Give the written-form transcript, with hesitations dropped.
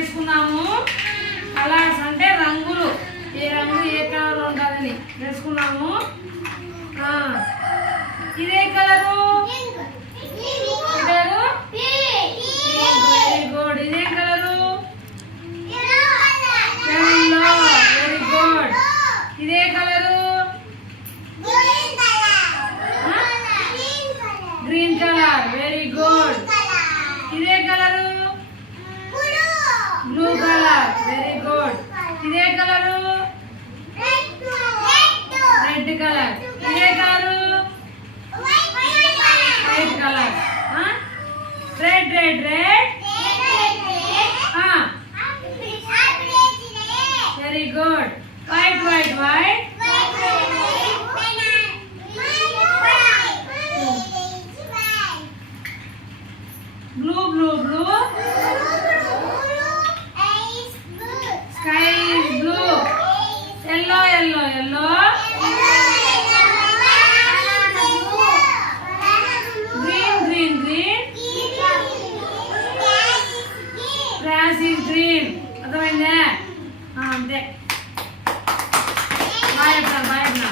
నేర్చుకున్నాము. కలర్స్ అంటే రంగులు, ఏ రంగు ఏ కలర్ ఉంటుందని నేర్చుకున్నాము. ఇదే కలరు వెరీ గుడ్. ఇదే కలరు ఎల్లో, వెరీ గుడ్. ఇదే colour green colour, very good. ఇదే colour blue colour, very good. ఇదే కలరు రెడ్ కలర్. ఇదే colour white colour. Red red red, very good. White white white, blue blue blue, sky is blue. Yellow yellow yellow, green green green, grass is green. అర్థమైందే? అంతే. బాయ్ అక్క, బాయ్ అన్న.